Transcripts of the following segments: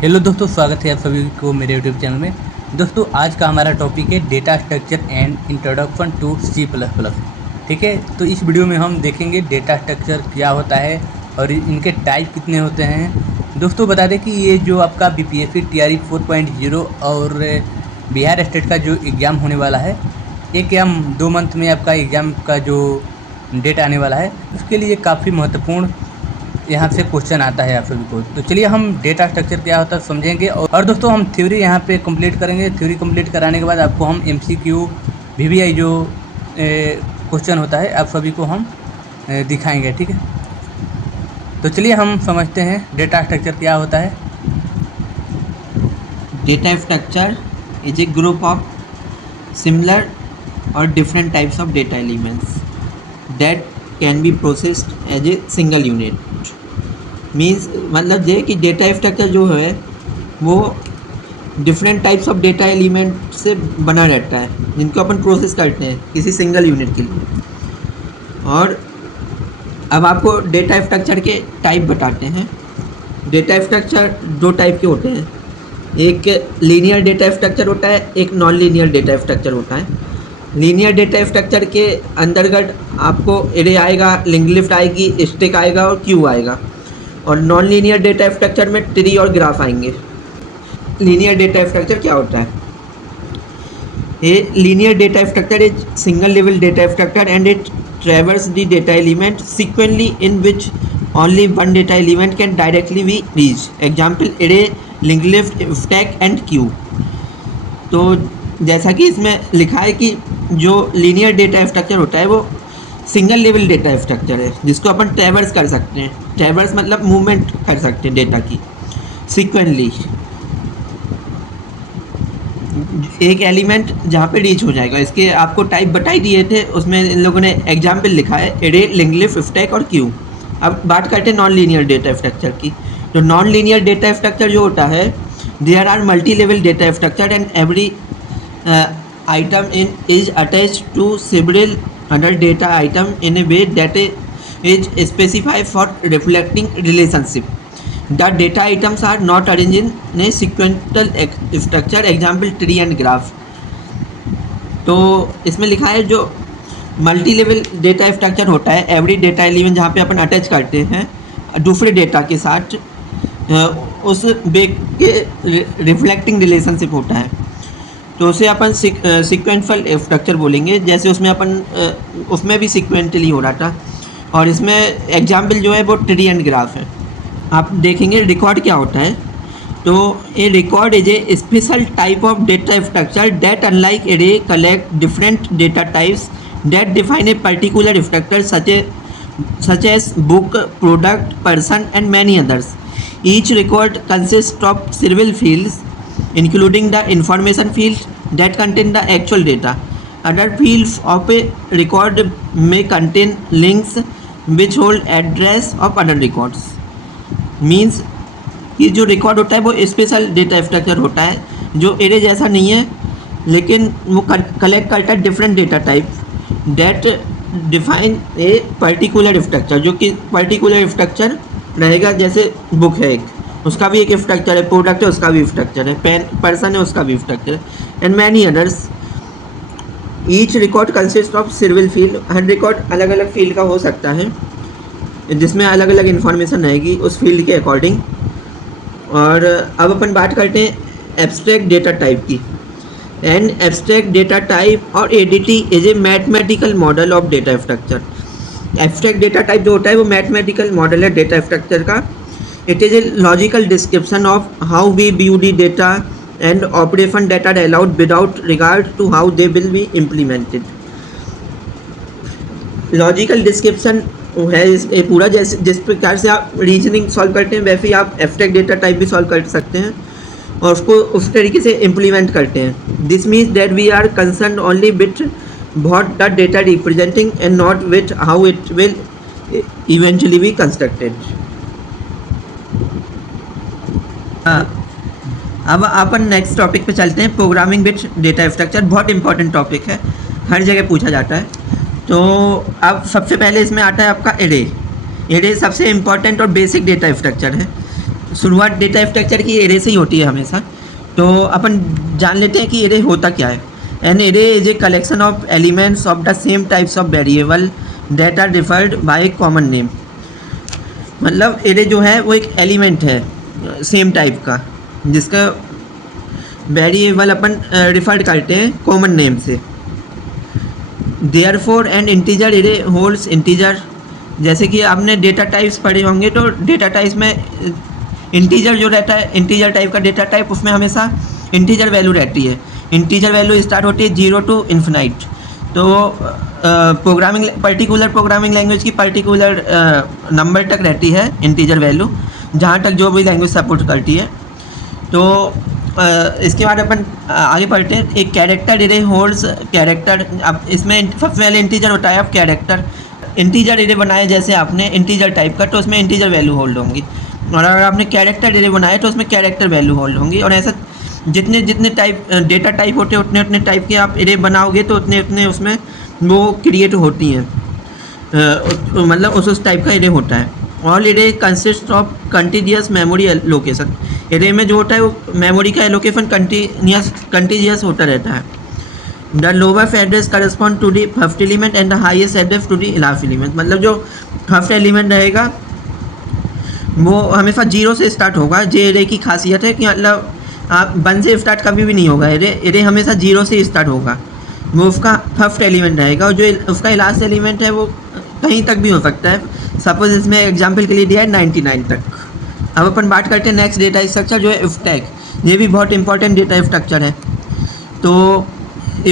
Hello दोस्तों, स्वागत है आप सभी को मेरे यूट्यूब चैनल में। दोस्तों, आज का हमारा टॉपिक है data structure and introduction to C plus plus. ठीक है, तो इस वीडियो में हम देखेंगे डेटा स्ट्रक्चर क्या होता है और इनके टाइप कितने होते हैं। दोस्तों, बता दें कि ये जो आपका बीपीएससी टीआरई 4.0 और बिहार स्टेट का जो एग्ज़ाम होने वाला है, एक या 2 मंथ में आपका एग्ज़ाम का जो डेट आने वाला है, उसके लिए काफ़ी महत्वपूर्ण यहाँ से क्वेश्चन आता है आप सभी को। तो चलिए हम डेटा स्ट्रक्चर क्या होता है समझेंगे, और दोस्तों हम थ्योरी यहाँ पे कंप्लीट करेंगे। थ्योरी कंप्लीट कराने के बाद आपको हम एमसीक्यू वीवीआई जो क्वेश्चन होता है आप सभी को हम दिखाएंगे। ठीक है, तो चलिए हम समझते हैं डेटा स्ट्रक्चर क्या होता है। Data structure is a group of similar or different types of data elements that can be processed as a single unit. Means मतलब ये कि डेटा स्ट्रक्चर जो है वो different types of data element से बना रहता है, जिनको अपन प्रोसेस करते हैं किसी सिंगल यूनिट के लिए। और अब आपको डेटा स्ट्रक्चर के टाइप बताते हैं। डेटा स्ट्रक्चर दो टाइप के होते हैं, एक लीनियर डेटा स्ट्रक्चर होता है, एक नॉन लीनियर डेटा स्ट्रक्चर होता है। लीनियर डेटा स्ट्रक्चर के अंतर्गत आपको एरे आएगा, लिंक लिस्ट आएगी, स्टैक आएगा और क्यू आएगा। और नॉन लीनियर डेटा स्ट्रक्चर में ट्री और ग्राफ आएंगे। लीनियर डेटा स्ट्रक्चर क्या होता है? ये linear data structure is single level data structure and it traverse the data element sequentially in which only one data element can directly be reached. Example array, linked list, stack and queue. तो जैसा कि इसमें लिखा है कि जो linear data structure होता है वो सिंगल लेवल डेटा स्ट्रक्चर है, जिसको अपन ट्रैवर्स कर सकते हैं। ट्रैवर्स मतलब मूवमेंट कर सकते हैं डेटा की सीक्वेंटली, एक एलिमेंट जहाँ पे रीच हो जाएगा। इसके आपको टाइप बताई दिए थे, उसमें इन लोगों ने एग्जाम्पल लिखा है एरे, लिंक लिस्ट, स्टैक और क्यू। अब बात करते हैं नॉन लीनियर डेटा स्ट्रक्चर की। तो नॉन लीनियर डेटा स्ट्रक्चर जो होता है, there are multi level data structure and every item in is attached to several other data item in a way that is specified for reflecting relationship. The data items are not arrange in a sequential structure, example tree and graph. तो इसमें लिखा है जो multi level data structure होता है, every data element जहाँ पे अपन attach करते हैं दूसरे डेटा के साथ, उस बे के रिफ्लेक्टिंग रिलेशनशिप होता है। तो उसे अपन सीक्वेंशियल स्ट्रक्चर बोलेंगे। जैसे उसमें अपन उसमें भी सीक्वेंटली हो रहा था, और इसमें एग्जाम्पल जो है वो ट्री एंड ग्राफ है। आप देखेंगे रिकॉर्ड क्या होता है। तो a record is a special type of data structure that unlike array collect different data types that define a particular structure such as book, product, person and many others. Each record consists of several fields including the information field that contain the actual data. Other fields of a record may contain links which hold address of other records. Means ये जो record होता है वो special data structure होता है, जो array जैसा नहीं है, लेकिन वो कलेक्ट करता है different data type that define a particular structure, जो कि पर्टिकुलर स्ट्रक्चर रहेगा। जैसे बुक है एक, उसका भी एक स्ट्रक्चर है, प्रोडक्ट है उसका भी स्ट्रक्चर है, पेन पर्सन है उसका भी स्ट्रक्चर है, and many others. Each record consist of several field. Her record अलग अलग फील्ड का हो सकता है, जिसमें अलग अलग इन्फॉर्मेशन रहेगी उस फील्ड के अकॉर्डिंग। और अब अपन बात करते हैं एब्स्ट्रैक्ट डेटा टाइप की। An abstract data type or ADT is a mathematical model of data structure. Abstract data type जो होता है वो mathematical model है data structure का. It is a logical description of how we view the data and operation that are allowed without regard to how they will be implemented. Logical description है ये पूरा, जैसे जिस प्रकार से आप रीजनिंग सॉल्व करते हैं वैसे ही आप एब्स्ट्रैक्ट डेटा टाइप भी सॉल्व कर सकते हैं और उसको उस तरीके से इम्प्लीमेंट करते हैं। This means that we are concern only with what the data representing and not with how it will eventually be constructed. अब अपन नेक्स्ट टॉपिक पे चलते हैं, प्रोग्रामिंग विथ डेटा स्ट्रक्चर। बहुत इंपॉर्टेंट टॉपिक है, हर जगह पूछा जाता है। तो अब सबसे पहले इसमें आता है आपका एरे। एरे सबसे इम्पॉर्टेंट और बेसिक डेटा स्ट्रक्चर है। शुरुआत डेटा स्ट्रक्चर की एरे से ही होती है हमेशा। तो अपन जान लेते हैं कि एरे होता क्या है। An array is a collection of elements of the same types of variable that are differed by a common name. मतलब एरे जो है वो एक एलिमेंट है सेम टाइप का, जिसका वेरिएबल अपन रिफर्ड करते हैं कॉमन नेम से। Therefore N integer array holds integer. जैसे कि आपने डेटा टाइप्स पढ़े होंगे, तो डेटा टाइप्स में इंटीजर जो रहता है, इंटीजर टाइप का डेटा टाइप, उसमें हमेशा इंटीजर वैल्यू रहती है। इंटीजर वैल्यू स्टार्ट होती है 0 to इन्फिनाइट। तो पर्टिकुलर प्रोग्रामिंग लैंग्वेज की पर्टिकुलर नंबर तक रहती है इंटीजर वैल्यू, जहाँ तक जो भी लैंग्वेज सपोर्ट करती है। तो इसके बाद अपन आगे पढ़ते हैं। एक कैरेक्टर एरे होल्ड्स कैरेक्टर। अब इसमें सबसे पहले इंटीजर होता है। अब कैरेक्टर इंटीजर एरे बनाया जैसे आपने इंटीजर टाइप का, तो उसमें इंटीजर वैल्यू होल्ड होंगी। और अगर आपने कैरेक्टर एरे बनाया तो उसमें कैरेक्टर वैल्यू होल्ड होंगी। और ऐसा जितने जितने टाइप डेटा टाइप होते हैं उतने उतने टाइप के आप एरे बनाओगे तो उतने उतने उसमें वो क्रिएट होती हैं। मतलब उस टाइप का एरे होता है। All array consist of continuous memory allocation. Array में जो होता है वो मेमोरी का एलोकेशन कंटिन्यूअस होता रहता है। The lowest address correspond to the first element and the highest address to the last element. मतलब जो फर्स्ट एलिमेंट रहेगा वो हमेशा 0 से स्टार्ट होगा। जे एरे की खासियत है कि मतलब आप 1 से स्टार्ट कभी भी नहीं होगा। एरे हमेशा 0 से स्टार्ट होगा। वो उसका फर्स्ट एलिमेंट रहेगा, और जो उसका लास्ट एलिमेंट है वो कहीं तक भी हो सकता है। सपोज इसमें एग्जाम्पल के लिए दिया है 99 तक। अब अपन बात करते हैं नेक्स्ट डेटा स्ट्रक्चर जो है स्टैक। ये भी बहुत इंपॉर्टेंट डेटा स्ट्रक्चर है। तो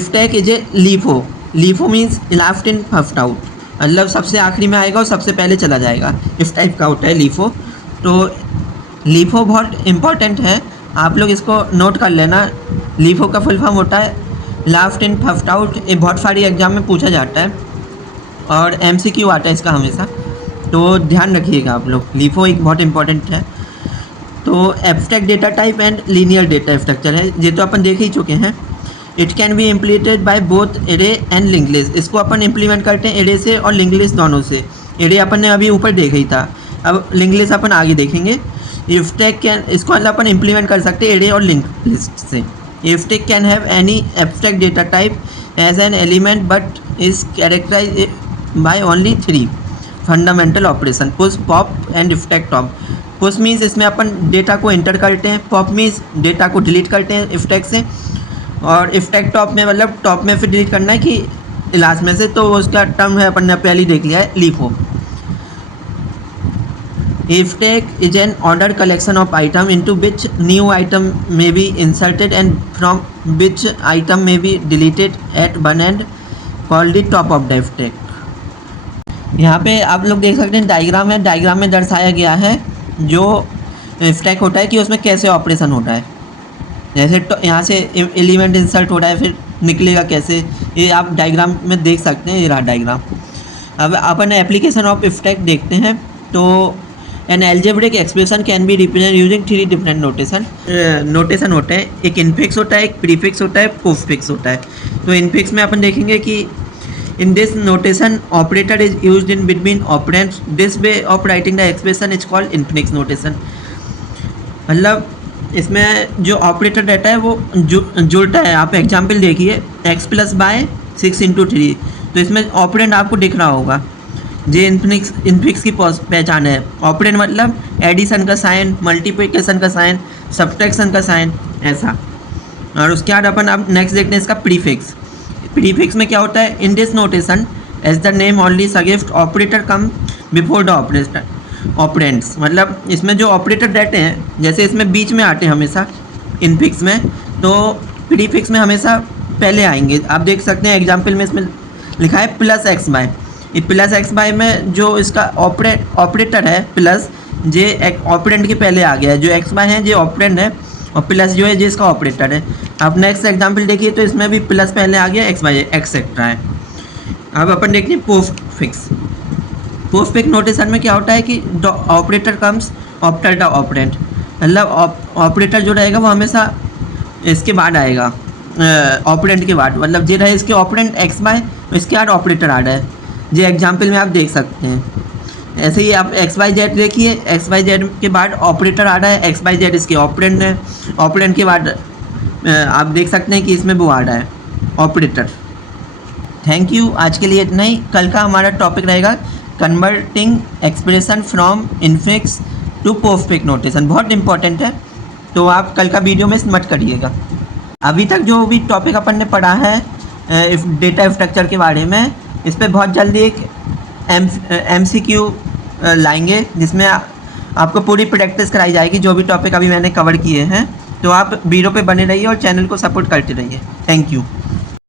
stack is a LIFO. LIFO means last in first out, मतलब सबसे आखिरी में आएगा और सबसे पहले चला जाएगा, इस टाइप का होता है लीफो। तो लीफो बहुत इंपॉर्टेंट है, आप लोग इसको नोट कर लेना। लीफो का फुल फॉर्म होता है लास्ट इन फर्स्ट आउट। ये बहुत सारी एग्जाम में पूछा जाता है और MCQ आता है इसका हमेशा, तो ध्यान रखिएगा आप लोग। लीफो एक बहुत इंपॉर्टेंट है। तो abstract data type and linear data structure है, ये तो अपन देख ही चुके हैं। It can be implemented by both array and link list. इसको अपन इम्प्लीमेंट करते हैं एरे से और लिंक लिस्ट दोनों से। एरे अपन ने अभी ऊपर देखा ही था, अब लिंक लिस्ट अपन आगे देखेंगे। स्टैक कैन, इसको अपन इम्प्लीमेंट कर सकते हैं एरे और लिंक लिस्ट से। Stack can have any abstract data type as an element but is characterize by only 3 fundamental operation: push, pop and stack top. Push means इसमें अपन डेटा को enter करते हैं, पॉप मीन्स डेटा को delete करते हैं stack से, और स्टैक टॉप में मतलब टॉप में फिर डिलीट करना है कि लास्ट में से। तो उसका टर्म है अपन ने पहले ही देख लिया है, LIFO. Stack is an order collection of item into which new item may be inserted and from which item may be deleted eight one and called the top of the stack. यहाँ पे आप लोग देख सकते हैं diagram है। Diagram में दर्शाया गया है जो स्टैक होता है कि उसमें कैसे ऑपरेशन होता है। जैसे यहाँ से एलिमेंट इंसर्ट हो रहा है, फिर निकलेगा कैसे, ये आप डायग्राम में देख सकते हैं। ये रहा डायग्राम। अब अपन एप्लीकेशन ऑफ स्टैक देखते हैं। तो an algebraic expression can be represent using 3 different notation होते हैं। एक इनफिक्स होता है, एक प्रीफिक्स होता है, पोस्टफिक्स होता है। तो इनफिक्स में अपन देखेंगे कि इन this notation operator is used in between operands. This way of writing the expression is called infix notation. मतलब इसमें जो ऑपरेटर रहता है वो जुड़ता है। आप एग्जाम्पल देखिए, x + y 6 × 3। तो इसमें ऑपरेंड आपको दिख रहा होगा। ये इनफिक्स की पहचान है। ऑपरेंड मतलब एडिशन का साइन, मल्टीप्लिकेशन का साइन, सब्ट्रैक्शन का साइन, ऐसा। और उसके बाद अपन अब नेक्स्ट देखते हैं इसका प्रीफिक्स। प्रीफिक्स में क्या होता है? In this notation as the name only suggest operator come before the operands. मतलब इसमें जो ऑपरेटर रहते हैं, जैसे इसमें बीच में आते हैं हमेशा इनफिक्स में, तो प्रीफिक्स में हमेशा पहले आएंगे। आप देख सकते हैं एग्जाम्पल में इसमें लिखा है +xy। ये +xy में जो इसका ऑपरेटर है प्लस, जे ऑपरेंड के पहले आ गया है। जो xy है ये ऑपरेंड है, और प्लस जो है ये इसका ऑपरेटर है। अब नेक्स्ट एग्जाम्पल देखिए, तो इसमें भी प्लस पहले आ गया, xy एक्सेट्रा है। अब अपन देखते हैं पोस्टफिक्स। पोस्टफिक्स नोटेशन में क्या होता है कि operator comes after the operand. मतलब ऑपरेटर जो रहेगा वो हमेशा इसके बाद आएगा, ऑपरेंड के बाद। मतलब जे रहे इसके ऑपरेंड xy, इसके बाद ऑपरेटर आ रहा है। ये एग्जाम्पल में आप देख सकते हैं। ऐसे ही आप XYZ देखिए, XYZ के बाद ऑपरेटर आ रहा है, XYZ इसके ऑपरेंड है, ऑपरेंड के बाद आप देख सकते हैं कि इसमें वो आ रहा है ऑपरेटर। थैंक यू, आज के लिए इतना ही। कल का हमारा टॉपिक रहेगा converting expression from infix to postfix notation, बहुत इंपॉर्टेंट है, तो आप कल का वीडियो मिस मत करिएगा। अभी तक जो भी टॉपिक अपन ने पढ़ा है डेटा स्ट्रक्चर के बारे में, इस पर बहुत जल्दी एक MCQ लाएंगे जिसमें आपको पूरी प्रैक्टिस कराई जाएगी जो भी टॉपिक अभी मैंने कवर किए हैं। तो आप वीडियो पे बने रहिए और चैनल को सपोर्ट करते रहिए। Thank you.